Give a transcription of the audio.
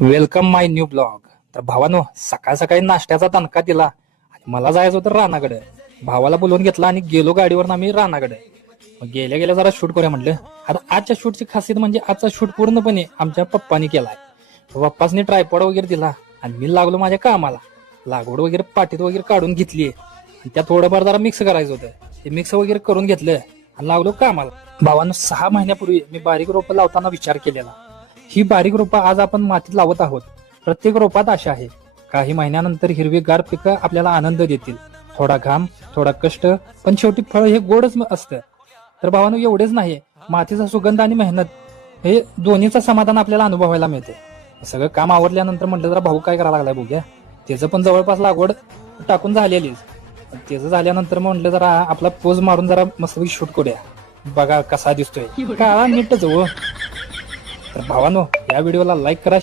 Welcome माय new blog. तर भावानो, सकाळ सकाळी नाश्त्याचा दणका दिला आणि मला जायचं होतं रानाकडे. भावाला बोलवून घेतला आणि गेलो गाडीवर आम्ही रानाकडे. मग गेल्या गेल्या जरा शूट करूया म्हटलं. आता आजच्या शूटची खासियत म्हणजे आजचा शूट पूर्णपणे आमच्या पप्पानी केलाय. पप्पासनी ट्रायपॉड वगैरे दिला आणि मी लागलो माझ्या कामाला. लागवड वगैरे पाठीत वगैरे काढून घेतली आणि त्यात थोडंफार जरा मिक्स करायचं होतं. ते मिक्स वगैरे करून घेतलं आणि लागलो कामाला. भावानं 6 महिन्यापूर्वी मी बारीक रोपं लावताना विचार केलेला. ही बारीक रोपं आज आपण मातीत लावत आहोत. प्रत्येक रोपात आशा आहे. काही महिन्यानंतर हिरवीगार पिकं आपल्याला आनंद देतील. थोडा घाम, थोडा कष्ट, पण शेवटी फळ हे गोडच असतं. तर भावानो, एवढेच नाही, मातीचा सुगंध आणि मेहनत हे दोन्हीचं समाधान आपल्याला अनुभवायला मिळते. सगळं काम आवरल्यानंतर म्हटलं जरा भाऊ काय करायला लागलाय बघूया. त्याचं पण जवळपास लागवड टाकून झालेलीच. त्याचं झाल्यानंतर म्हटलं जरा आपला पोज मारून जरा मस्त शूट करूया. बघा कसा दिसतोय, काळा नीट जवळ. तर भावानो, या व्हिडिओला लाईक करा.